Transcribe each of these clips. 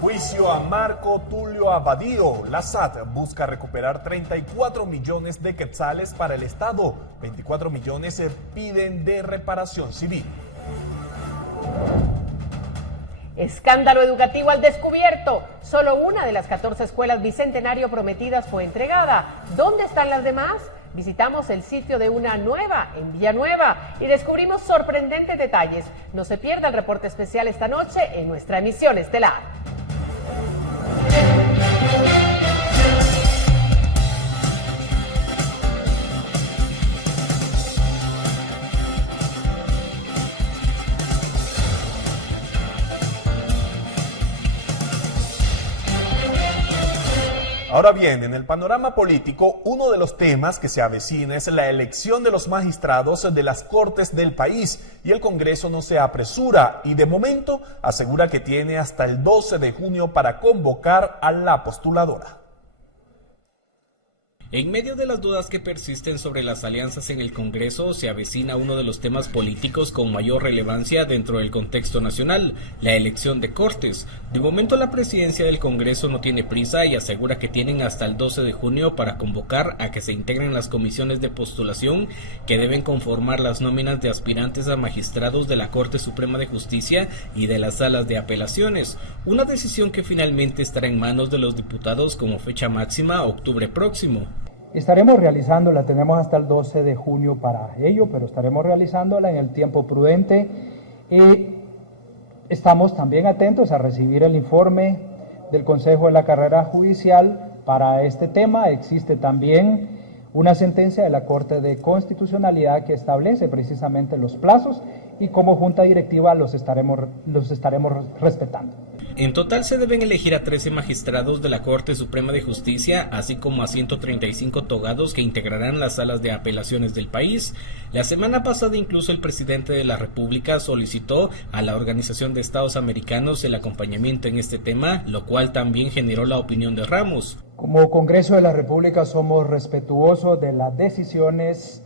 Juicio a Marco Tulio Abadío. La SAT busca recuperar 34 millones de quetzales para el Estado. 24 millones se piden de reparación civil. Escándalo educativo al descubierto. Solo una de las 14 escuelas Bicentenario prometidas fue entregada. ¿Dónde están las demás? Visitamos el sitio de una nueva en Villanueva y descubrimos sorprendentes detalles. No se pierda el reporte especial esta noche en nuestra emisión estelar. Ahora bien, en el panorama político, uno de los temas que se avecina es la elección de los magistrados de las Cortes del país y el Congreso no se apresura y de momento asegura que tiene hasta el 12 de junio para convocar a la postuladora. En medio de las dudas que persisten sobre las alianzas en el Congreso, se avecina uno de los temas políticos con mayor relevancia dentro del contexto nacional, la elección de Cortes. De momento la presidencia del Congreso no tiene prisa y asegura que tienen hasta el 12 de junio para convocar a que se integren las comisiones de postulación que deben conformar las nóminas de aspirantes a magistrados de la Corte Suprema de Justicia y de las salas de apelaciones. Una decisión que finalmente estará en manos de los diputados como fecha máxima octubre próximo. Estaremos realizándola, tenemos hasta el 12 de junio para ello, pero estaremos realizándola en el tiempo prudente. Estamos también atentos a recibir el informe del Consejo de la Carrera Judicial para este tema. Existe también una sentencia de la Corte de Constitucionalidad que establece precisamente los plazos y como Junta Directiva los estaremos respetando. En total se deben elegir a 13 magistrados de la Corte Suprema de Justicia, así como a 135 togados que integrarán las salas de apelaciones del país. La semana pasada incluso el presidente de la República solicitó a la Organización de Estados Americanos el acompañamiento en este tema, lo cual también generó la opinión de Ramos. Como Congreso de la República somos respetuosos de las decisiones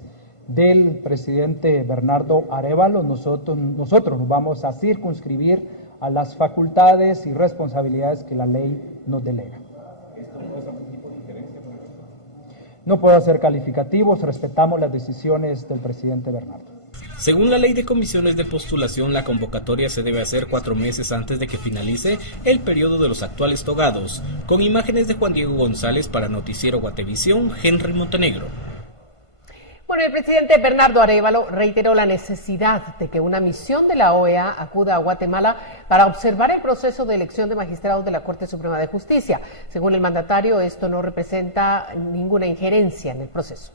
del presidente Bernardo Arévalo. Nosotros nos vamos a circunscribir a las facultades y responsabilidades que la ley nos delega. ¿Esto no es algún tipo de injerencia? No puedo hacer calificativos, respetamos las decisiones del presidente Bernardo. Según la ley de comisiones de postulación, la convocatoria se debe hacer 4 meses antes de que finalice el periodo de los actuales togados. Con imágenes de Juan Diego González para Noticiero Guatevisión, Henry Montenegro. Bueno, el presidente Bernardo Arévalo reiteró la necesidad de que una misión de la OEA acuda a Guatemala para observar el proceso de elección de magistrados de la Corte Suprema de Justicia. Según el mandatario, esto no representa ninguna injerencia en el proceso.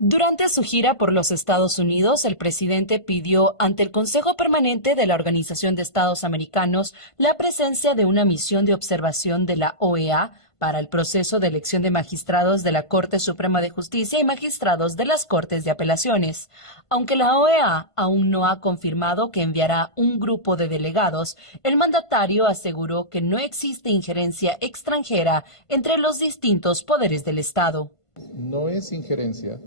Durante su gira por los Estados Unidos, el presidente pidió ante el Consejo Permanente de la Organización de Estados Americanos la presencia de una misión de observación de la OEA para el proceso de elección de magistrados de la Corte Suprema de Justicia y magistrados de las Cortes de Apelaciones. Aunque la OEA aún no ha confirmado que enviará un grupo de delegados, el mandatario aseguró que no existe injerencia extranjera entre los distintos poderes del Estado. No es injerencia,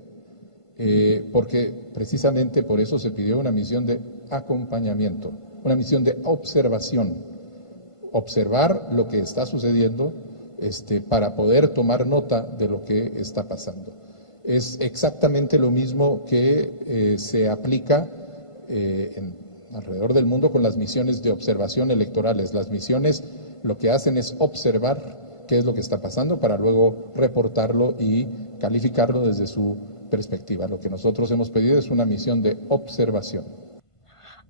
porque precisamente por eso se pidió una misión de acompañamiento, una misión de observación, observar lo que está sucediendo, para poder tomar nota de lo que está pasando. Es exactamente lo mismo que se aplica alrededor del mundo con las misiones de observación electorales. Las misiones lo que hacen es observar qué es lo que está pasando para luego reportarlo y calificarlo desde su perspectiva. Lo que nosotros hemos pedido es una misión de observación.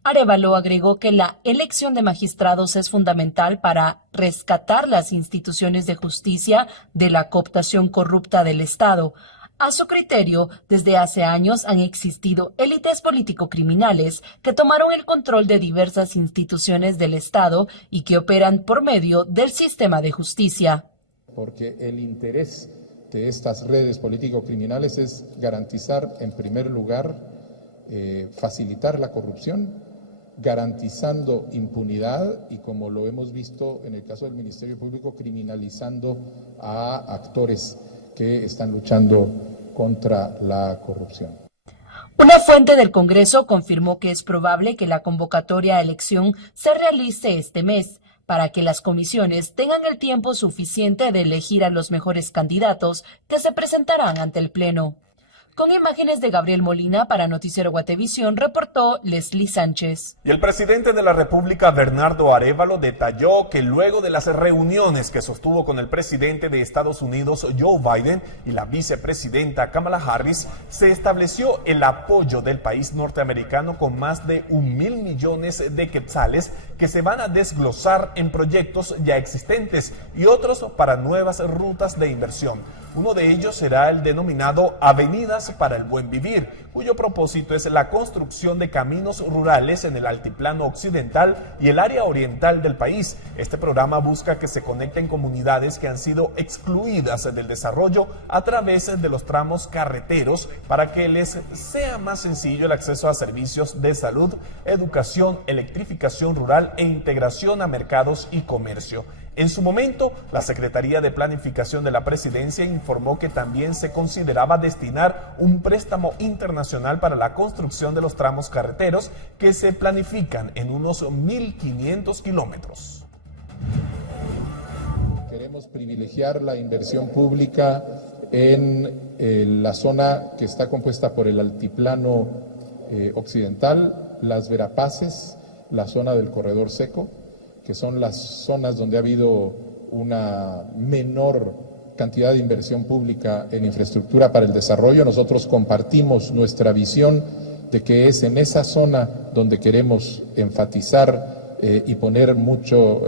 Arévalo agregó que la elección de magistrados es fundamental para rescatar las instituciones de justicia de la cooptación corrupta del Estado. A su criterio, desde hace años han existido élites político-criminales que tomaron el control de diversas instituciones del Estado y que operan por medio del sistema de justicia. Porque el interés de estas redes político-criminales es garantizar, en primer lugar, facilitar la corrupción, garantizando impunidad y, como lo hemos visto en el caso del Ministerio Público, criminalizando a actores que están luchando contra la corrupción. Una fuente del Congreso confirmó que es probable que la convocatoria a elección se realice este mes, para que las comisiones tengan el tiempo suficiente de elegir a los mejores candidatos que se presentarán ante el Pleno. Con imágenes de Gabriel Molina para Noticiero Guatevisión, reportó Leslie Sánchez. Y el presidente de la República, Bernardo Arévalo, detalló que luego de las reuniones que sostuvo con el presidente de Estados Unidos, Joe Biden, y la vicepresidenta Kamala Harris, se estableció el apoyo del país norteamericano con más de 1.000 millones de quetzales que se van a desglosar en proyectos ya existentes y otros para nuevas rutas de inversión. Uno de ellos será el denominado Avenidas para el Buen Vivir, cuyo propósito es la construcción de caminos rurales en el altiplano occidental y el área oriental del país. Este programa busca que se conecten comunidades que han sido excluidas del desarrollo a través de los tramos carreteros para que les sea más sencillo el acceso a servicios de salud, educación, electrificación rural e integración a mercados y comercio. En su momento, la Secretaría de Planificación de la Presidencia informó que también se consideraba destinar un préstamo internacional para la construcción de los tramos carreteros que se planifican en unos 1.500 kilómetros. Queremos privilegiar la inversión pública en la zona que está compuesta por el altiplano occidental, las Verapaces, la zona del Corredor Seco, que son las zonas donde ha habido una menor cantidad de inversión pública en infraestructura para el desarrollo. Nosotros compartimos nuestra visión de que es en esa zona donde queremos enfatizar y poner mucho,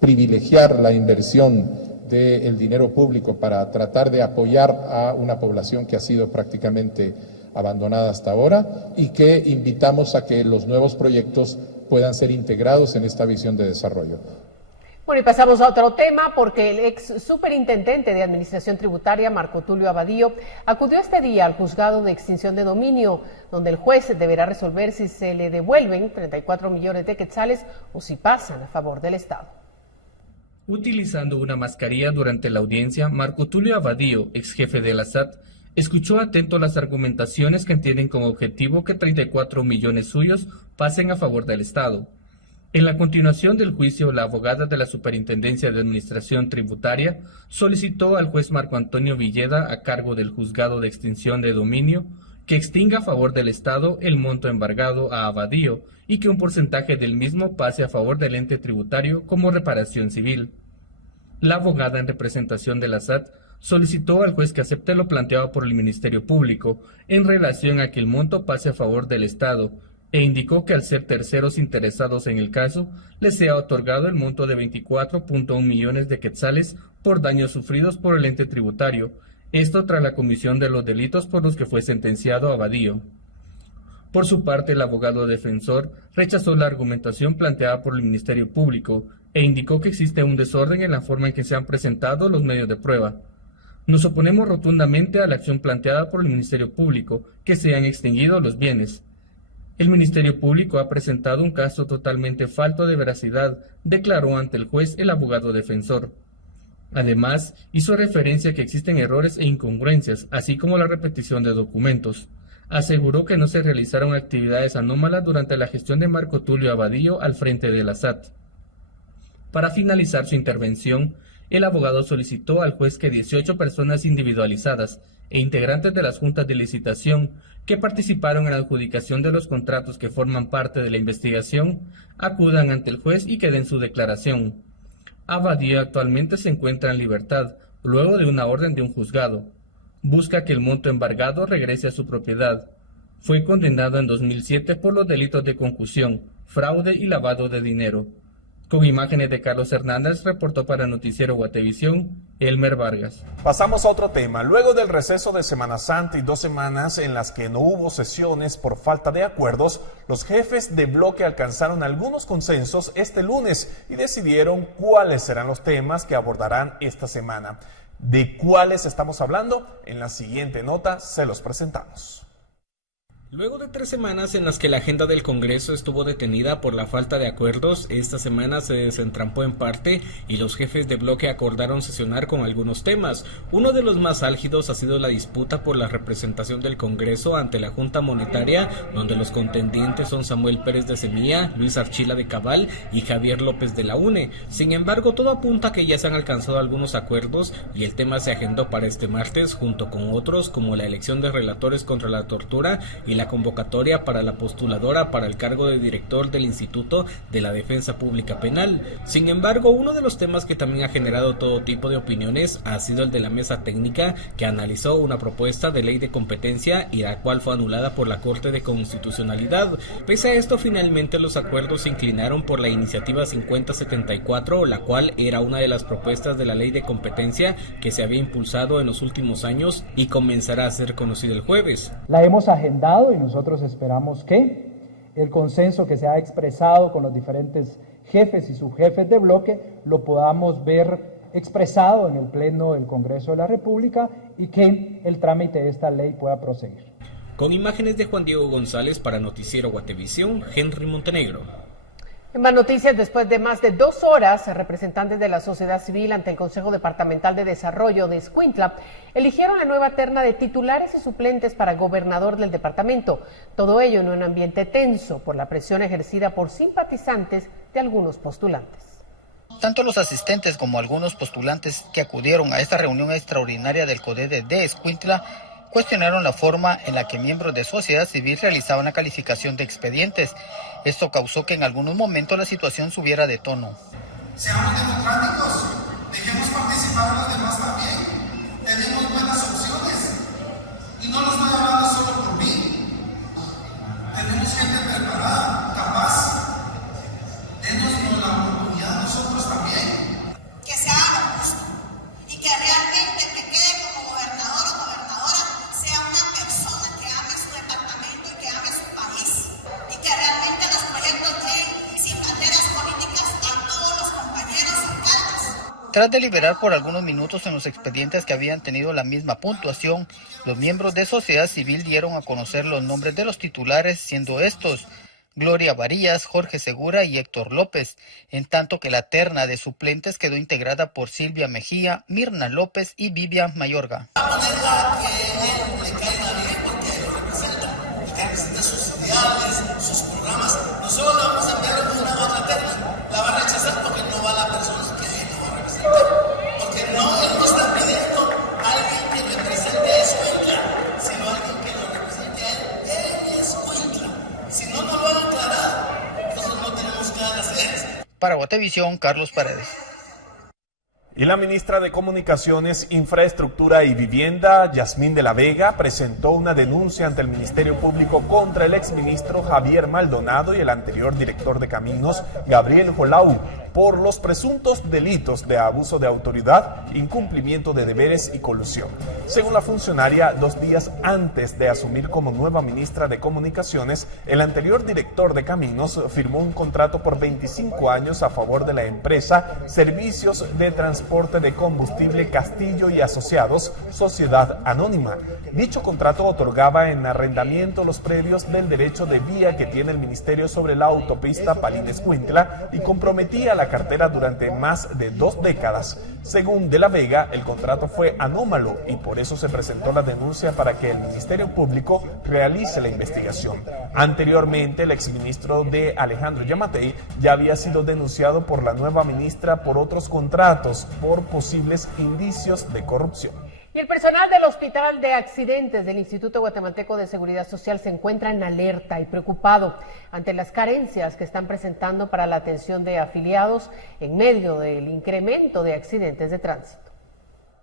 privilegiar la inversión del dinero público para tratar de apoyar a una población que ha sido prácticamente abandonada hasta ahora y que invitamos a que los nuevos proyectos puedan ser integrados en esta visión de desarrollo. Bueno, y pasamos a otro tema porque el ex superintendente de Administración Tributaria, Marco Tulio Abadío, acudió este día al juzgado de extinción de dominio, donde el juez deberá resolver si se le devuelven 34 millones de quetzales o si pasan a favor del Estado. Utilizando una mascarilla durante la audiencia, Marco Tulio Abadío, ex jefe de la SAT, escuchó atento las argumentaciones que tienen como objetivo que 34 millones suyos pasen a favor del Estado. En la continuación del juicio, la abogada de la Superintendencia de Administración Tributaria solicitó al juez Marco Antonio Villeda, a cargo del Juzgado de Extinción de Dominio, que extinga a favor del Estado el monto embargado a Abadío y que un porcentaje del mismo pase a favor del ente tributario como reparación civil. La abogada en representación de la SAT solicitó al juez que acepte lo planteado por el Ministerio Público en relación a que el monto pase a favor del Estado e indicó que al ser terceros interesados en el caso, les sea otorgado el monto de 24.1 millones de quetzales por daños sufridos por el ente tributario, esto tras la comisión de los delitos por los que fue sentenciado Abadío. Por su parte, el abogado defensor rechazó la argumentación planteada por el Ministerio Público e indicó que existe un desorden en la forma en que se han presentado los medios de prueba. Nos oponemos rotundamente a la acción planteada por el Ministerio Público, que se han extinguido los bienes. El Ministerio Público ha presentado un caso totalmente falto de veracidad, declaró ante el juez el abogado defensor. Además, hizo referencia a que existen errores e incongruencias, así como la repetición de documentos. Aseguró que no se realizaron actividades anómalas durante la gestión de Marco Tulio Abadío al frente de la SAT. Para finalizar su intervención, el abogado solicitó al juez que 18 personas individualizadas e integrantes de las juntas de licitación que participaron en la adjudicación de los contratos que forman parte de la investigación acudan ante el juez y que den su declaración. Abadío actualmente se encuentra en libertad, luego de una orden de un juzgado. Busca que el monto embargado regrese a su propiedad. Fue condenado en 2007 por los delitos de concusión, fraude y lavado de dinero. Con imágenes de Carlos Hernández, reportó para Noticiero Guatevisión, Elmer Vargas. Pasamos a otro tema. Luego del receso de Semana Santa y 2 semanas en las que no hubo sesiones por falta de acuerdos, los jefes de bloque alcanzaron algunos consensos este lunes y decidieron cuáles serán los temas que abordarán esta semana. ¿De cuáles estamos hablando? En la siguiente nota se los presentamos. Luego de 3 semanas en las que la agenda del Congreso estuvo detenida por la falta de acuerdos, esta semana se desentrampó en parte y los jefes de bloque acordaron sesionar con algunos temas. Uno de los más álgidos ha sido la disputa por la representación del Congreso ante la Junta Monetaria, donde los contendientes son Samuel Pérez de Semilla, Luis Archila de Cabal y Javier López de la UNE. Sin embargo, todo apunta a que ya se han alcanzado algunos acuerdos y el tema se agendó para este martes junto con otros como la elección de relatores contra la tortura y la convocatoria para la postuladora para el cargo de director del Instituto de la Defensa Pública Penal. Sin embargo, uno de los temas que también ha generado todo tipo de opiniones ha sido el de la mesa técnica que analizó una propuesta de ley de competencia y la cual fue anulada por la Corte de Constitucionalidad. Pese a esto, finalmente los acuerdos se inclinaron por la iniciativa 5074, la cual era una de las propuestas de la ley de competencia que se había impulsado en los últimos años y comenzará a ser conocida el jueves. La hemos agendado y nosotros esperamos que el consenso que se ha expresado con los diferentes jefes y subjefes de bloque lo podamos ver expresado en el Pleno del Congreso de la República y que el trámite de esta ley pueda proseguir. Con imágenes de Juan Diego González para Noticiero Guatevisión, Henry Montenegro. En más noticias, después de más de 2 horas, representantes de la sociedad civil ante el Consejo Departamental de Desarrollo de Escuintla eligieron la nueva terna de titulares y suplentes para gobernador del departamento. Todo ello en un ambiente tenso por la presión ejercida por simpatizantes de algunos postulantes. Tanto los asistentes como algunos postulantes que acudieron a esta reunión extraordinaria del CODEDE de Escuintla cuestionaron la forma en la que miembros de sociedad civil realizaban la calificación de expedientes. Esto causó que en algunos momentos la situación subiera de tono. Seamos democráticos, dejemos participar a los demás también, tenemos buenas opciones y no los estoy hablando solo por mí. Tenemos gente preparada, capaz. Denos la oportunidad a nosotros también. Que se haga justo y que realmente el que quede como gobernador o gobernadora sea una persona que ame su departamento y que ame su país y que realmente los proyectos lleguen sin banderas políticas a todos los compañeros alcaldes. Tras deliberar por algunos minutos en los expedientes que habían tenido la misma puntuación, los miembros de sociedad civil dieron a conocer los nombres de los titulares, siendo estos Gloria Varías, Jorge Segura y Héctor López, en tanto que la terna de suplentes quedó integrada por Silvia Mejía, Mirna López y Vivian Mayorga. Sus programas, nosotros le vamos a enviar una otra terna, la va a rechazar porque no va la persona que él lo va a representar, porque él no está pidiendo a alguien que represente a Escuintla, sino a alguien que lo represente a él en Escuintla. Si no nos lo han aclarado, entonces no tenemos nada que hacer. Para Guatevisión, Carlos Paredes. Y la ministra de Comunicaciones, Infraestructura y Vivienda, Yasmín de la Vega, presentó una denuncia ante el Ministerio Público contra el exministro Javier Maldonado y el anterior director de Caminos, Gabriel Jolau, por los presuntos delitos de abuso de autoridad, incumplimiento de deberes y colusión. Según la funcionaria, 2 días antes de asumir como nueva ministra de Comunicaciones, el anterior director de Caminos firmó un contrato por 25 años a favor de la empresa Servicios de Transporte de Combustible Castillo y Asociados, Sociedad Anónima. Dicho contrato otorgaba en arrendamiento los predios del derecho de vía que tiene el ministerio sobre la autopista Palín-Escuintla y comprometía la cartera durante más de 2 décadas. Según De la Vega, el contrato fue anómalo y por eso se presentó la denuncia para que el Ministerio Público realice la investigación. Anteriormente, el exministro de Alejandro Yamatei ya había sido denunciado por la nueva ministra por otros contratos por posibles indicios de corrupción. Y el personal del Hospital de Accidentes del Instituto Guatemalteco de Seguridad Social se encuentra en alerta y preocupado ante las carencias que están presentando para la atención de afiliados en medio del incremento de accidentes de tránsito.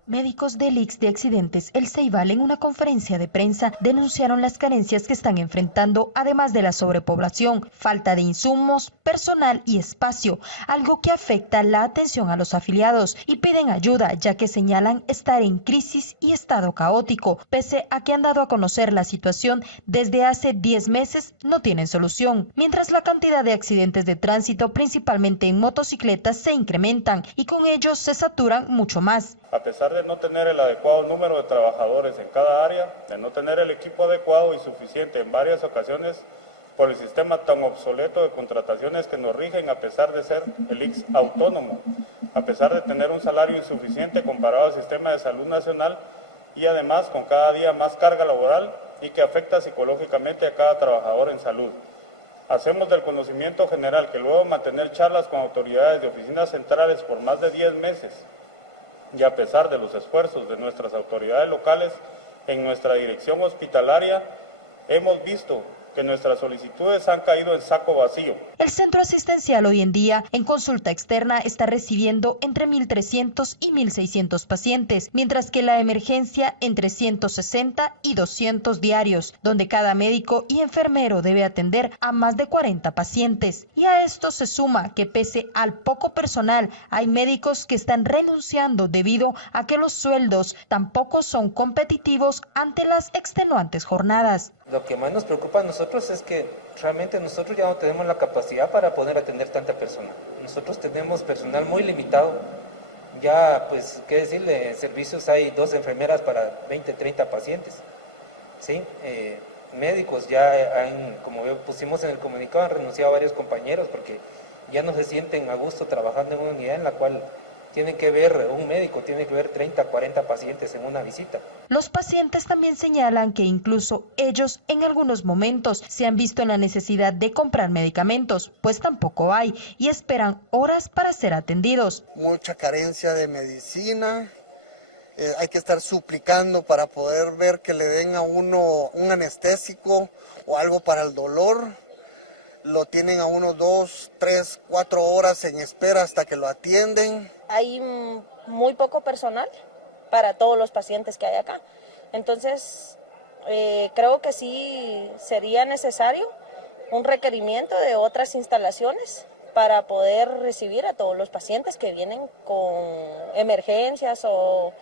Médicos del ICS de Accidentes El Ceibal en una conferencia de prensa denunciaron las carencias que están enfrentando, además de la sobrepoblación, falta de insumos, personal y espacio, algo que afecta la atención a los afiliados, y piden ayuda ya que señalan estar en crisis y estado caótico, pese a que han dado a conocer la situación desde hace 10 meses no tienen solución, mientras la cantidad de accidentes de tránsito, principalmente en motocicletas, se incrementan y con ellos se saturan mucho más. A pesar de no tener el adecuado número de trabajadores en cada área, de no tener el equipo adecuado y suficiente en varias ocasiones, por el sistema tan obsoleto de contrataciones que nos rigen a pesar de ser el ICS autónomo, a pesar de tener un salario insuficiente comparado al sistema de salud nacional y además con cada día más carga laboral y que afecta psicológicamente a cada trabajador en salud. Hacemos del conocimiento general que luego de mantener charlas con autoridades de oficinas centrales por más de 10 meses y a pesar de los esfuerzos de nuestras autoridades locales en nuestra dirección hospitalaria, hemos visto que nuestras solicitudes han caído en saco vacío. El centro asistencial hoy en día, en consulta externa, está recibiendo entre 1.300 y 1.600 pacientes, mientras que la emergencia entre 160 y 200 diarios, donde cada médico y enfermero debe atender a más de 40 pacientes. Y a esto se suma que pese al poco personal, hay médicos que están renunciando debido a que los sueldos tampoco son competitivos ante las extenuantes jornadas. Lo que más nos preocupa a nosotros es que realmente nosotros ya no tenemos la capacidad para poder atender tanta persona. Nosotros tenemos personal muy limitado. Ya, pues, qué decirle, en servicios hay 2 enfermeras para 20, 30 pacientes. ¿Sí? Médicos ya como pusimos en el comunicado, han renunciado a varios compañeros porque ya no se sienten a gusto trabajando en una unidad en la cual un médico tiene que ver 30, 40 pacientes en una visita. Los pacientes también señalan que incluso ellos en algunos momentos se han visto en la necesidad de comprar medicamentos, pues tampoco hay, y esperan horas para ser atendidos. Mucha carencia de medicina, hay que estar suplicando para poder ver que le den a uno un anestésico o algo para el dolor. Lo tienen a uno 2, 3, 4 horas en espera hasta que lo atienden. Hay muy poco personal para todos los pacientes que hay acá. Entonces, creo que sí sería necesario un requerimiento de otras instalaciones para poder recibir a todos los pacientes que vienen con emergencias o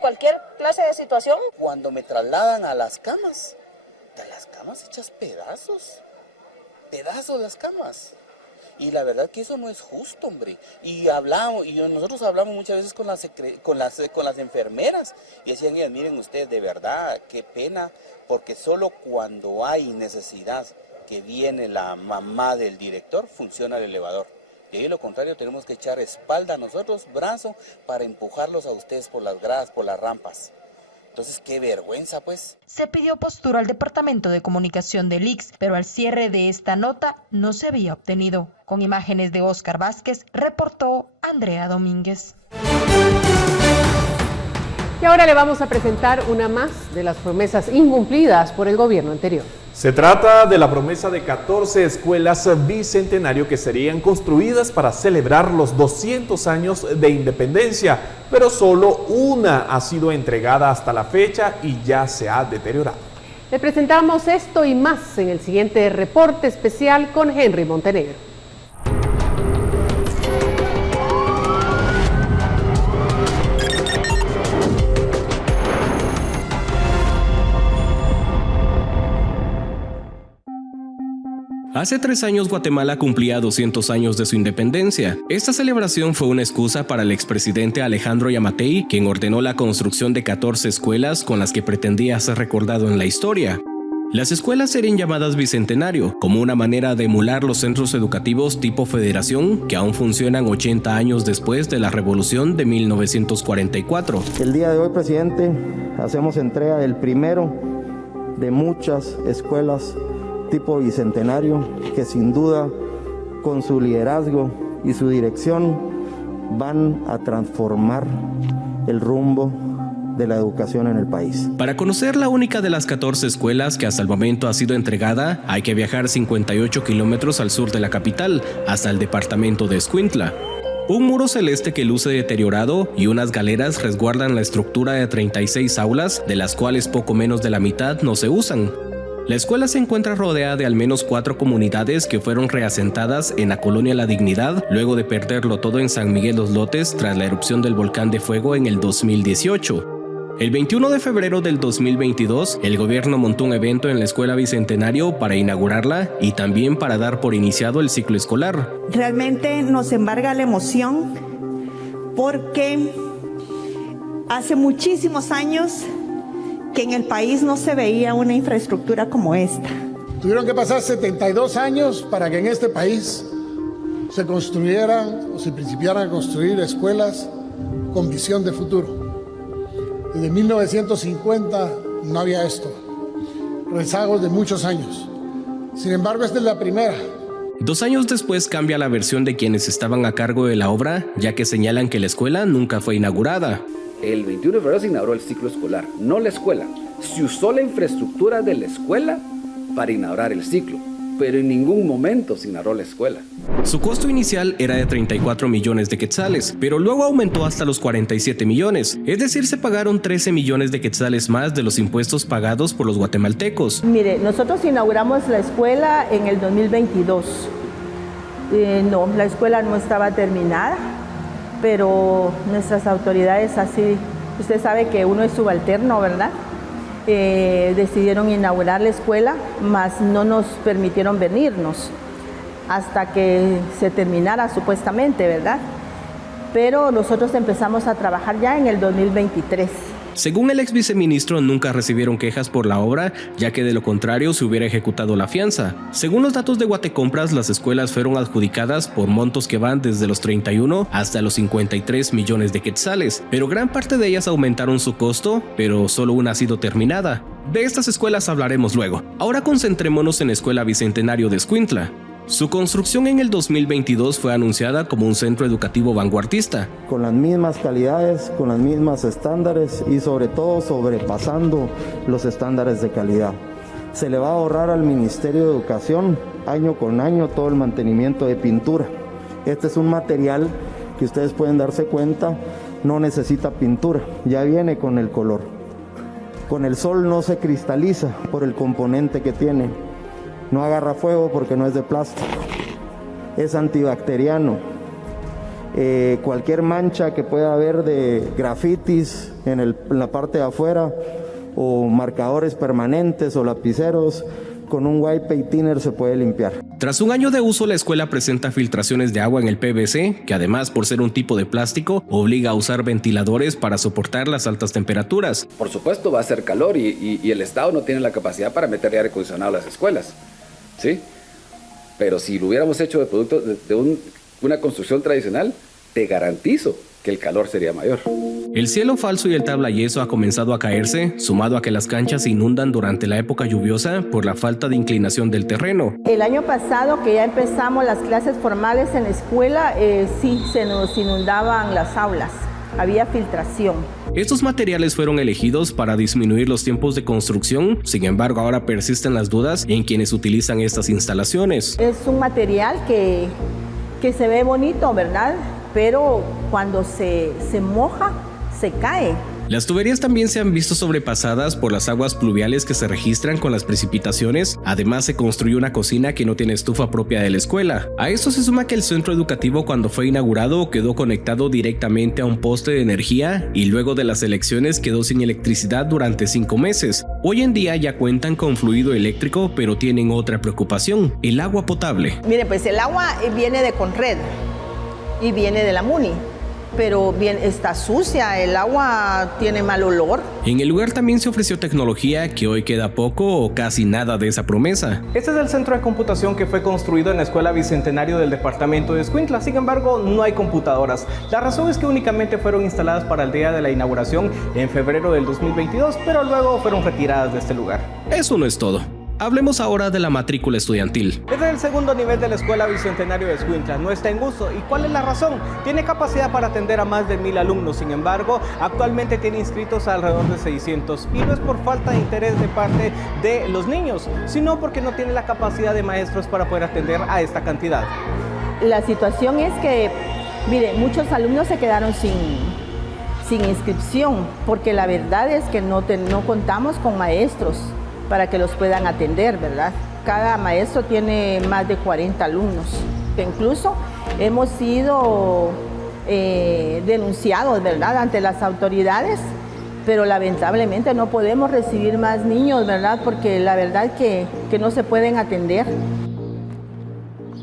cualquier clase de situación. Cuando me trasladan a las camas, de las camas hechas pedazos las camas. Y la verdad que eso no es justo, hombre. Y nosotros hablamos muchas veces con las enfermeras y decían ellas, miren ustedes, de verdad, qué pena, porque solo cuando hay necesidad que viene la mamá del director, funciona el elevador. Y ahí lo contrario, tenemos que echar espalda a nosotros, brazo, para empujarlos a ustedes por las gradas, por las rampas. Entonces, qué vergüenza, pues. Se pidió postura al Departamento de Comunicación del ICS, pero al cierre de esta nota no se había obtenido. Con imágenes de Óscar Vázquez, reportó Andrea Domínguez. Y ahora le vamos a presentar una más de las promesas incumplidas por el gobierno anterior. Se trata de la promesa de 14 escuelas bicentenario que serían construidas para celebrar los 200 años de independencia, pero solo una ha sido entregada hasta la fecha y ya se ha deteriorado. Le presentamos esto y más en el siguiente reporte especial con Henry Montenegro. Hace 3 años Guatemala cumplía 200 años de su independencia. Esta celebración fue una excusa para el expresidente Alejandro Yamatei, quien ordenó la construcción de 14 escuelas con las que pretendía ser recordado en la historia. Las escuelas serían llamadas Bicentenario, como una manera de emular los centros educativos tipo federación que aún funcionan 80 años después de la revolución de 1944. El día de hoy, presidente, hacemos entrega del primero de muchas escuelas tipo bicentenario que sin duda con su liderazgo y su dirección van a transformar el rumbo de la educación en el país. Para conocer la única de las 14 escuelas que hasta el momento ha sido entregada, hay que viajar 58 kilómetros al sur de la capital, hasta el departamento de Escuintla. Un muro celeste que luce deteriorado y unas galeras resguardan la estructura de 36 aulas, de las cuales poco menos de la mitad no se usan. La escuela se encuentra rodeada de al menos 4 comunidades que fueron reasentadas en la colonia La Dignidad luego de perderlo todo en San Miguel Los Lotes tras la erupción del volcán de fuego en el 2018. El 21 de febrero del 2022, el gobierno montó un evento en la Escuela Bicentenario para inaugurarla y también para dar por iniciado el ciclo escolar. Realmente nos embarga la emoción porque Hace muchísimos años que en el país no se veía una infraestructura como esta. Tuvieron que pasar 72 años para que en este país se construyeran o se principiaran a construir escuelas con visión de futuro. Desde 1950 no había esto, rezagos de muchos años. Sin embargo, esta es la primera. 2 años después cambia la versión de quienes estaban a cargo de la obra, ya que señalan que la escuela nunca fue inaugurada. El 21 de febrero se inauguró el ciclo escolar, no la escuela. Se usó la infraestructura de la escuela para inaugurar el ciclo, pero en ningún momento se inauguró la escuela. Su costo inicial era de 34 millones de quetzales, pero luego aumentó hasta los 47 millones, es decir, se pagaron 13 millones de quetzales más de los impuestos pagados por los guatemaltecos. Mire, nosotros inauguramos la escuela en el 2022. No, la escuela no estaba terminada, pero nuestras autoridades, así, usted sabe que uno es subalterno, ¿verdad? Decidieron inaugurar la escuela, mas no nos permitieron venirnos hasta que se terminara supuestamente, ¿verdad? Pero nosotros empezamos a trabajar ya en el 2023. Según el ex viceministro, nunca recibieron quejas por la obra, ya que de lo contrario se hubiera ejecutado la fianza. Según los datos de Guatecompras, las escuelas fueron adjudicadas por montos que van desde los 31 hasta los 53 millones de quetzales, pero gran parte de ellas aumentaron su costo, pero solo una ha sido terminada. De estas escuelas hablaremos luego. Ahora concentrémonos en la Escuela Bicentenario de Escuintla. Su construcción en el 2022 fue anunciada como un centro educativo vanguardista. Con las mismas calidades, con los mismos estándares y sobre todo sobrepasando los estándares de calidad. Se le va a ahorrar al Ministerio de Educación año con año todo el mantenimiento de pintura. Este es un material que ustedes pueden darse cuenta, no necesita pintura, ya viene con el color. Con el sol no se cristaliza por el componente que tiene. No agarra fuego porque no es de plástico, es antibacteriano. Cualquier mancha que pueda haber de grafitis en la parte de afuera o marcadores permanentes o lapiceros, con un white paint thinner se puede limpiar. Tras un año de uso, la escuela presenta filtraciones de agua en el PVC, que además, por ser un tipo de plástico, obliga a usar ventiladores para soportar las altas temperaturas. Por supuesto va a hacer calor y el Estado no tiene la capacidad para meter aire acondicionado a las escuelas, ¿sí? Pero si lo hubiéramos hecho de producto de una construcción tradicional, te garantizo que el calor sería mayor. El cielo falso y el tablayeso ha comenzado a caerse, sumado a que las canchas se inundan durante la época lluviosa por la falta de inclinación del terreno. El año pasado, que ya empezamos las clases formales en la escuela, sí se nos inundaban las aulas, había filtración. Estos materiales fueron elegidos para disminuir los tiempos de construcción, sin embargo ahora persisten las dudas en quienes utilizan estas instalaciones. Es un material que se ve bonito, ¿verdad? Pero cuando se moja, se cae. Las tuberías también se han visto sobrepasadas por las aguas pluviales que se registran con las precipitaciones. Además, se construyó una cocina que no tiene estufa propia de la escuela. A esto se suma que el centro educativo, cuando fue inaugurado, quedó conectado directamente a un poste de energía y luego de las elecciones quedó sin electricidad durante 5 meses. Hoy en día ya cuentan con fluido eléctrico, pero tienen otra preocupación: el agua potable. Mire, pues el agua viene de Conred y viene de la MUNI, pero bien está sucia, el agua tiene mal olor. En el lugar también se ofreció tecnología que hoy queda poco o casi nada de esa promesa. Este es el centro de computación que fue construido en la Escuela Bicentenario del departamento de Escuintla. Sin embargo, no hay computadoras. La razón es que únicamente fueron instaladas para el día de la inauguración en febrero del 2022, pero luego fueron retiradas de este lugar. Eso no es todo. Hablemos ahora de la matrícula estudiantil. Es el segundo nivel de la Escuela Bicentenario de Escuintla, no está en uso. ¿Y cuál es la razón? Tiene capacidad para atender a más de 1000 alumnos, sin embargo, actualmente tiene inscritos alrededor de 600. Y no es por falta de interés de parte de los niños, sino porque no tiene la capacidad de maestros para poder atender a esta cantidad. La situación es que, mire, muchos alumnos se quedaron sin inscripción, porque la verdad es que no contamos con maestros para que los puedan atender, ¿verdad? Cada maestro tiene más de 40 alumnos. Incluso hemos sido denunciados, ¿verdad?, ante las autoridades, pero lamentablemente no podemos recibir más niños, ¿verdad?, porque la verdad que no se pueden atender.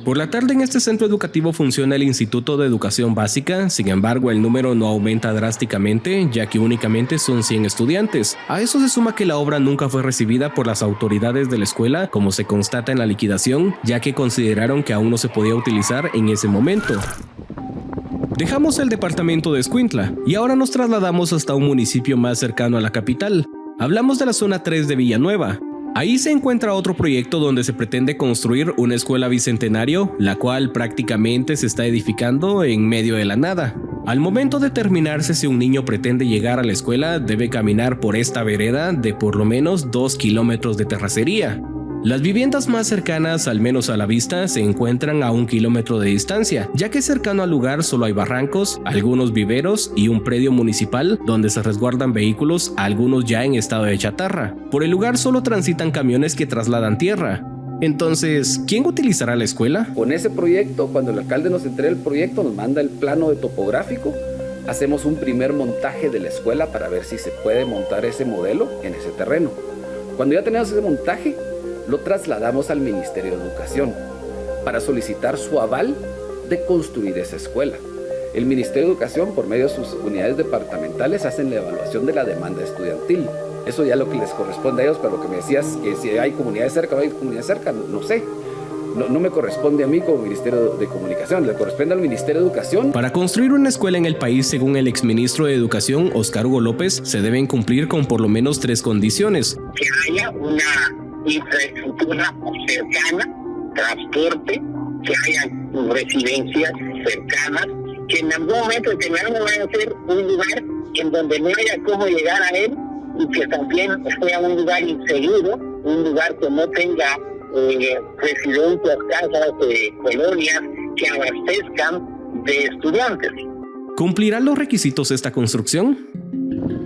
Por la tarde en este centro educativo funciona el Instituto de Educación Básica, sin embargo el número no aumenta drásticamente, ya que únicamente son 100 estudiantes. A eso se suma que la obra nunca fue recibida por las autoridades de la escuela, como se constata en la liquidación, ya que consideraron que aún no se podía utilizar en ese momento. Dejamos el departamento de Escuintla y ahora nos trasladamos hasta un municipio más cercano a la capital. Hablamos de la zona 3 de Villanueva. Ahí se encuentra otro proyecto donde se pretende construir una escuela bicentenario, la cual prácticamente se está edificando en medio de la nada. Al momento de terminarse, si un niño pretende llegar a la escuela, debe caminar por esta vereda de por lo menos 2 kilómetros de terracería. Las viviendas más cercanas, al menos a la vista, se encuentran a 1 kilómetro de distancia, ya que cercano al lugar solo hay barrancos, algunos viveros y un predio municipal donde se resguardan vehículos, algunos ya en estado de chatarra. Por el lugar solo transitan camiones que trasladan tierra. Entonces, ¿quién utilizará la escuela? Con ese proyecto, cuando el alcalde nos entrega el proyecto, nos manda el plano de topográfico, hacemos un primer montaje de la escuela para ver si se puede montar ese modelo en ese terreno. Cuando ya tenemos ese montaje, lo trasladamos al Ministerio de Educación para solicitar su aval de construir esa escuela. El Ministerio de Educación, por medio de sus unidades departamentales, hacen la evaluación de la demanda estudiantil. Eso ya lo que les corresponde a ellos, pero lo que me decías, que si hay comunidades cerca o no hay comunidades cerca, no sé. No me corresponde a mí como Ministerio de Comunicación, le corresponde al Ministerio de Educación. Para construir una escuela en el país, según el exministro de Educación, Óscar Hugo López, se deben cumplir con por lo menos 3 condiciones. Que haya una infraestructura cercana, transporte, que haya residencias cercanas, que en algún momento determinado vaya a ser un lugar en donde no haya cómo llegar a él y que también sea un lugar inseguro, un lugar que no tenga residencias, casas, colonias que abastezcan de estudiantes. ¿Cumplirá los requisitos esta construcción?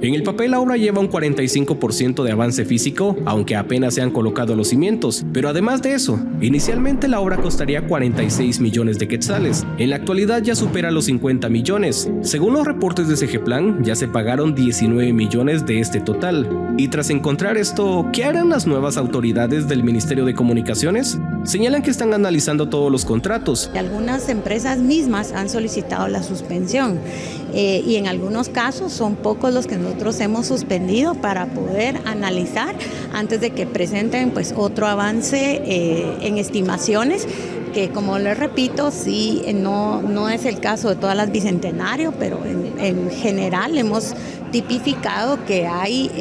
En el papel la obra lleva un 45% de avance físico, aunque apenas se han colocado los cimientos. Pero además de eso, inicialmente la obra costaría 46 millones de quetzales. En la actualidad ya supera los 50 millones. Según los reportes de Segeplan, ya se pagaron 19 millones de este total. Y tras encontrar esto, ¿qué harán las nuevas autoridades del Ministerio de Comunicaciones? Señalan que están analizando todos los contratos. Algunas empresas mismas han solicitado la suspensión y en algunos casos son pocos los que nosotros hemos suspendido para poder analizar antes de que presenten pues otro avance en estimaciones, que como les repito, sí, no es el caso de todas las bicentenario, pero en general hemos tipificado que hay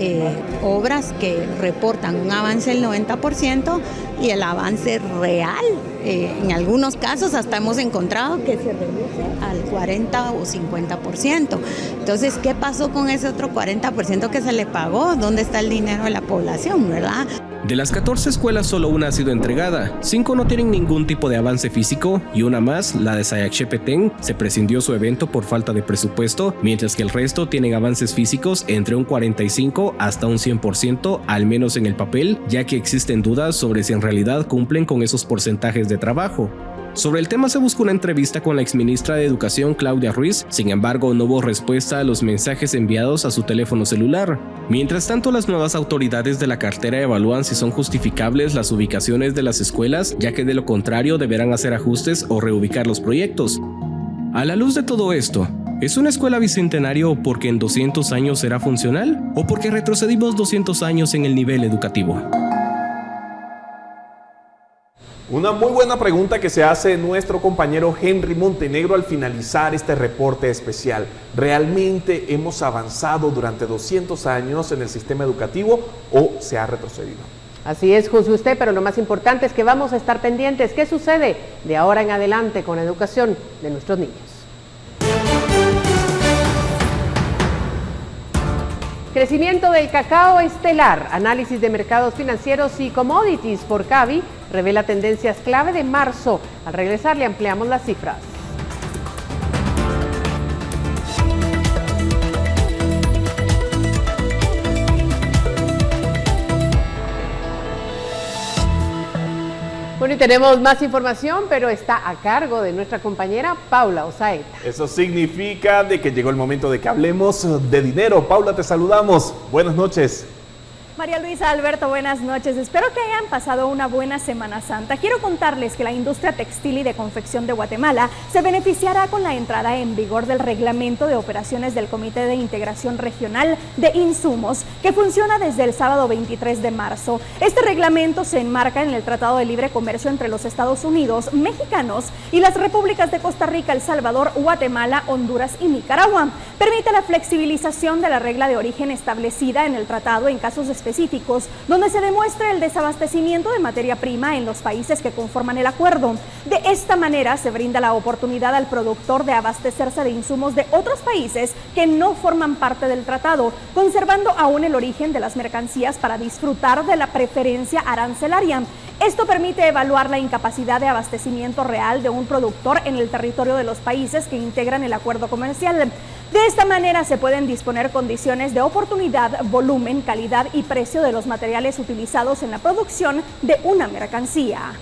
obras que reportan un avance del 90% y el avance real, en algunos casos hasta hemos encontrado que se reduce al 40 o 50%. Entonces, ¿qué pasó con ese otro 40% que se le pagó? ¿Dónde está el dinero de la población, verdad? De las 14 escuelas, solo una ha sido entregada. 5 no tienen ningún tipo de avance físico y una más, la de Sayac-Petén, se prescindió su evento por falta de presupuesto, mientras que el resto tienen avances físicos entre un 45 hasta un 100%, al menos en el papel, ya que existen dudas sobre si en realidad cumplen con esos porcentajes de trabajo. Sobre el tema se buscó una entrevista con la exministra de Educación, Claudia Ruiz, sin embargo no hubo respuesta a los mensajes enviados a su teléfono celular. Mientras tanto, las nuevas autoridades de la cartera evalúan si son justificables las ubicaciones de las escuelas, ya que de lo contrario deberán hacer ajustes o reubicar los proyectos. A la luz de todo esto, ¿es una escuela bicentenario porque en 200 años será funcional o porque retrocedimos 200 años en el nivel educativo? Una muy buena pregunta que se hace nuestro compañero Henry Montenegro al finalizar este reporte especial. ¿Realmente hemos avanzado durante 200 años en el sistema educativo o se ha retrocedido? Así es, juzgue usted, pero lo más importante es que vamos a estar pendientes. ¿Qué sucede de ahora en adelante con la educación de nuestros niños? Crecimiento del cacao estelar, análisis de mercados financieros y commodities por Cavi revela tendencias clave de marzo. Al regresar le ampliamos las cifras. Bueno, y tenemos más información, pero está a cargo de nuestra compañera Paula Osaeta. Eso significa de que llegó el momento de que hablemos de dinero. Paula, te saludamos. Buenas noches. María Luisa, Alberto, buenas noches. Espero que hayan pasado una buena Semana Santa. Quiero contarles que la industria textil y de confección de Guatemala se beneficiará con la entrada en vigor del Reglamento de Operaciones del Comité de Integración Regional de Insumos, que funciona desde el sábado 23 de marzo. Este reglamento se enmarca en el Tratado de Libre Comercio entre los Estados Unidos mexicanos y las repúblicas de Costa Rica, El Salvador, Guatemala, Honduras y Nicaragua. Permite la flexibilización de la regla de origen establecida en el tratado en casos específicos donde se demuestre el desabastecimiento de materia prima en los países que conforman el acuerdo. De esta manera se brinda la oportunidad al productor de abastecerse de insumos de otros países que no forman parte del tratado, conservando aún el origen de las mercancías para disfrutar de la preferencia arancelaria. Esto permite evaluar la incapacidad de abastecimiento real de un productor en el territorio de los países que integran el acuerdo comercial. De esta manera se pueden disponer condiciones de oportunidad, volumen, calidad y precio de los materiales utilizados en la producción de una mercancía.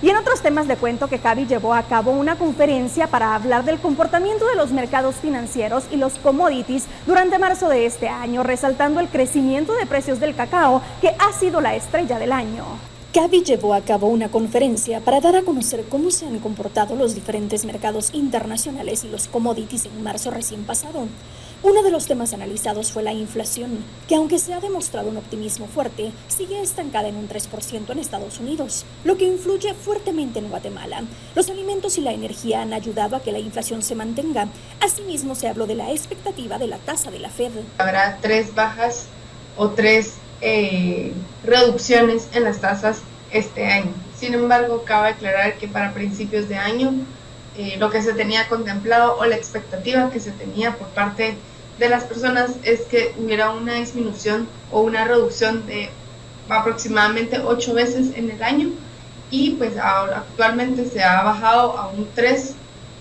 Y en otros temas de cuento que CABI llevó a cabo una conferencia para hablar del comportamiento de los mercados financieros y los commodities durante marzo de este año, resaltando el crecimiento de precios del cacao, que ha sido la estrella del año. CABI llevó a cabo una conferencia para dar a conocer cómo se han comportado los diferentes mercados internacionales y los commodities en marzo recién pasado. Uno de los temas analizados fue la inflación, que aunque se ha demostrado un optimismo fuerte, sigue estancada en un 3% en Estados Unidos, lo que influye fuertemente en Guatemala. Los alimentos y la energía han ayudado a que la inflación se mantenga. Asimismo, se habló de la expectativa de la tasa de la Fed. Habrá 3 bajas o 3 reducciones en las tasas este año. Sin embargo, cabe aclarar que para principios de año lo que se tenía contemplado o la expectativa que se tenía por parte de las personas es que hubiera una disminución o una reducción de aproximadamente 8 veces en el año, y pues ahora actualmente se ha bajado a un 3,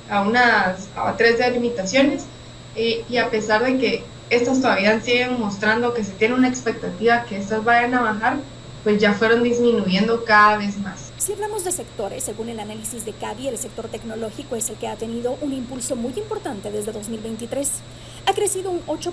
a 3 delimitaciones, y a pesar de que estas todavía siguen mostrando que se tiene una expectativa que estas vayan a bajar, pues ya fueron disminuyendo cada vez más. Si hablamos de sectores, según el análisis de CABI, el sector tecnológico es el que ha tenido un impulso muy importante desde 2023. Ha crecido un 8%,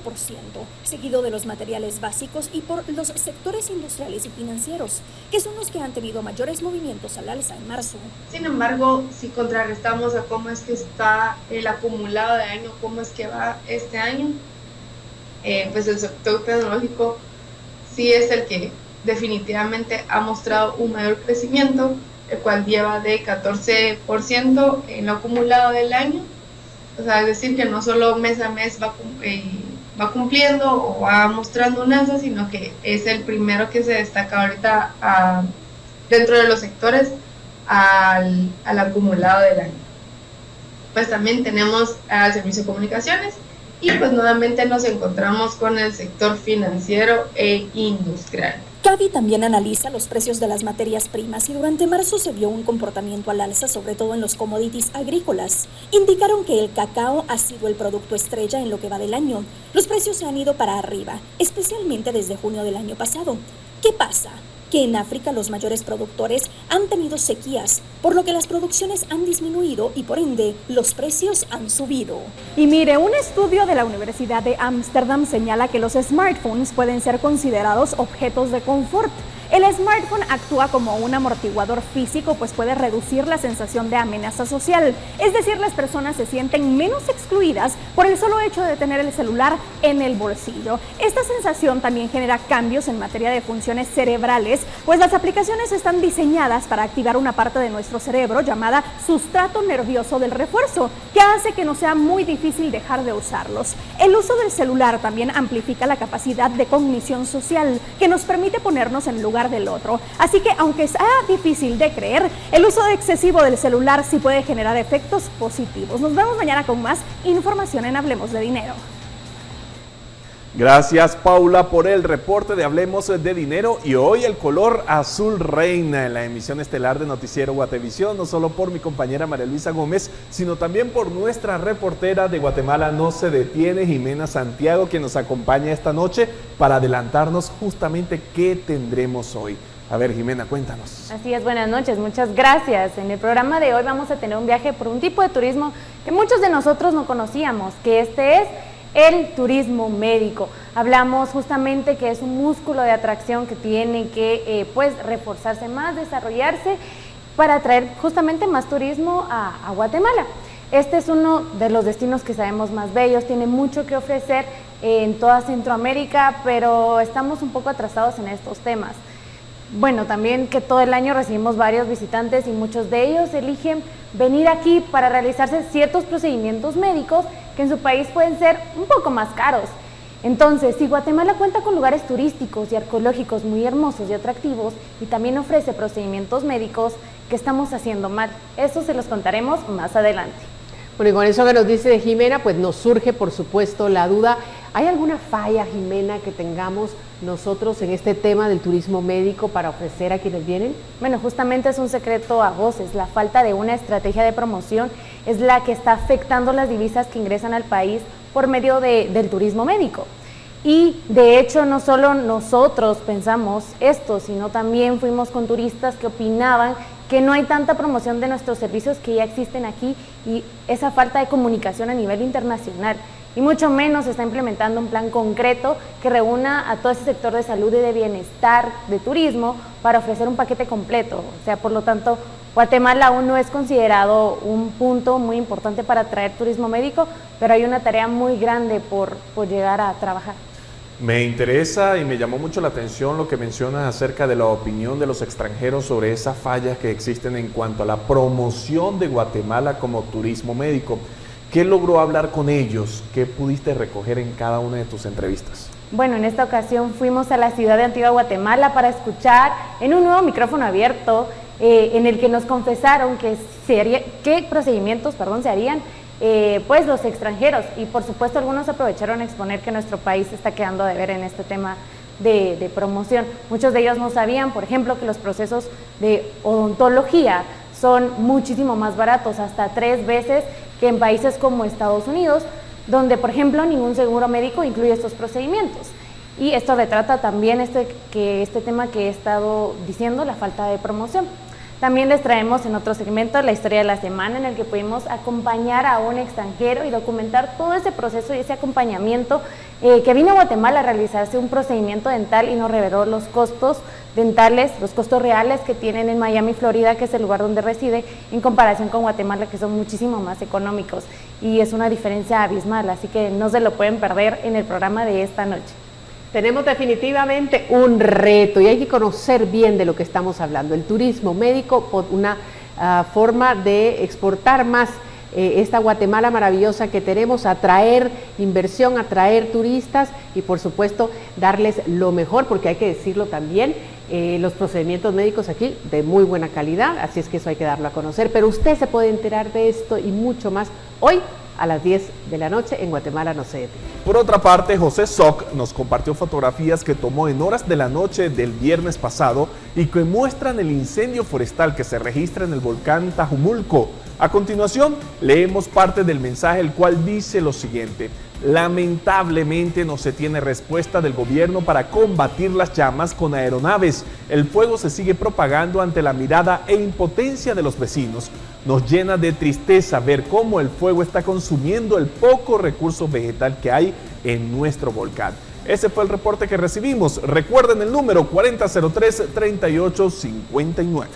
seguido de los materiales básicos y por los sectores industriales y financieros, que son los que han tenido mayores movimientos al alza en marzo. Sin embargo, si contrarrestamos a cómo es que está el acumulado de año, cómo es que va este año, pues el sector tecnológico sí es el que definitivamente ha mostrado un mayor crecimiento, el cual lleva de 14% en lo acumulado del año. O sea, es decir, que no solo mes a mes va cumpliendo o va mostrando un alza, sino que es el primero que se destaca ahorita dentro de los sectores al acumulado del año. Pues también tenemos al servicio de comunicaciones, y pues nuevamente nos encontramos con el sector financiero e industrial. CABI también analiza los precios de las materias primas y durante marzo se vio un comportamiento al alza, sobre todo en los commodities agrícolas. Indicaron que el cacao ha sido el producto estrella en lo que va del año. Los precios se han ido para arriba, especialmente desde junio del año pasado. ¿Qué pasa? Que en África los mayores productores han tenido sequías, por lo que las producciones han disminuido y por ende los precios han subido. Y mire, un estudio de la Universidad de Ámsterdam señala que los smartphones pueden ser considerados objetos de confort. El smartphone actúa como un amortiguador físico, pues puede reducir la sensación de amenaza social. Es decir, las personas se sienten menos excluidas por el solo hecho de tener el celular en el bolsillo. Esta sensación también genera cambios en materia de funciones cerebrales, pues las aplicaciones están diseñadas para activar una parte de nuestro cerebro llamada sustrato nervioso del refuerzo, que hace que no sea muy difícil dejar de usarlos. El uso del celular también amplifica la capacidad de cognición social, que nos permite ponernos en lugar del otro. Así que, aunque sea difícil de creer, el uso excesivo del celular sí puede generar efectos positivos. Nos vemos mañana con más información en Hablemos de Dinero. Gracias, Paula, por el reporte de Hablemos de Dinero. Y hoy el color azul reina en la emisión estelar de Noticiero Guatevisión, no solo por mi compañera María Luisa Gómez, sino también por nuestra reportera de Guatemala No Se Detiene, Jimena Santiago, quien nos acompaña esta noche para adelantarnos justamente qué tendremos hoy. A ver, Jimena, cuéntanos. Así es, buenas noches, muchas gracias. En el programa de hoy vamos a tener un viaje por un tipo de turismo que muchos de nosotros no conocíamos, que este es el turismo médico. Hablamos justamente que es un músculo de atracción que tiene que pues reforzarse más, desarrollarse para atraer justamente más turismo a Guatemala. Este es uno de los destinos que sabemos más bellos, tiene mucho que ofrecer en toda Centroamérica, pero estamos un poco atrasados en estos temas. Bueno, también que todo el año recibimos varios visitantes y muchos de ellos eligen venir aquí para realizarse ciertos procedimientos médicos que en su país pueden ser un poco más caros. Entonces, si Guatemala cuenta con lugares turísticos y arqueológicos muy hermosos y atractivos y también ofrece procedimientos médicos, ¿qué estamos haciendo mal? Eso se los contaremos más adelante. Bueno, y con eso que nos dice Jimena, pues nos surge por supuesto la duda, ¿hay alguna falla, Jimena, que tengamos nosotros en este tema del turismo médico para ofrecer a quienes vienen? Bueno, justamente es un secreto a voces, la falta de una estrategia de promoción es la que está afectando las divisas que ingresan al país por medio del turismo médico. Y de hecho no solo nosotros pensamos esto, sino también fuimos con turistas que opinaban que no hay tanta promoción de nuestros servicios que ya existen aquí y esa falta de comunicación a nivel internacional. Y mucho menos se está implementando un plan concreto que reúna a todo ese sector de salud y de bienestar, de turismo, para ofrecer un paquete completo. O sea, por lo tanto, Guatemala aún no es considerado un punto muy importante para atraer turismo médico, pero hay una tarea muy grande por llegar a trabajar. Me interesa y me llamó mucho la atención lo que mencionas acerca de la opinión de los extranjeros sobre esas fallas que existen en cuanto a la promoción de Guatemala como turismo médico. ¿Qué logró hablar con ellos? ¿Qué pudiste recoger en cada una de tus entrevistas? Bueno, en esta ocasión fuimos a la ciudad de Antigua Guatemala para escuchar en un nuevo micrófono abierto en el que nos confesaron qué procedimientos se harían pues los extranjeros, y por supuesto algunos aprovecharon a exponer que nuestro país está quedando a deber en este tema de promoción. Muchos de ellos no sabían, por ejemplo, que los procesos de odontología son muchísimo más baratos, hasta 3 veces que en países como Estados Unidos, donde por ejemplo ningún seguro médico incluye estos procedimientos. Y esto retrata también este tema que he estado diciendo, la falta de promoción. También les traemos en otro segmento la historia de la semana, en el que pudimos acompañar a un extranjero y documentar todo ese proceso y ese acompañamiento que vino a Guatemala a realizarse un procedimiento dental y nos reveló los costos dentales, los costos reales que tienen en Miami, Florida, que es el lugar donde reside, en comparación con Guatemala, que son muchísimo más económicos. Y es una diferencia abismal, así que no se lo pueden perder en el programa de esta noche. Tenemos definitivamente un reto y hay que conocer bien de lo que estamos hablando. El turismo médico, por una forma de exportar más esta Guatemala maravillosa que tenemos, atraer inversión, atraer turistas y por supuesto darles lo mejor, porque hay que decirlo también, los procedimientos médicos aquí de muy buena calidad, así es que eso hay que darlo a conocer. Pero usted se puede enterar de esto y mucho más hoy a las 10 de la noche en Guatemala no se detiene. Por otra parte, José Soc nos compartió fotografías que tomó en horas de la noche del viernes pasado y que muestran el incendio forestal que se registra en el volcán Tajumulco. A continuación, leemos parte del mensaje, el cual dice lo siguiente: lamentablemente no se tiene respuesta del gobierno para combatir las llamas con aeronaves. El fuego se sigue propagando ante la mirada e impotencia de los vecinos. Nos llena de tristeza ver cómo el fuego está consumiendo el poco recurso vegetal que hay en nuestro volcán. Ese fue el reporte que recibimos. Recuerden el número 4003-3859.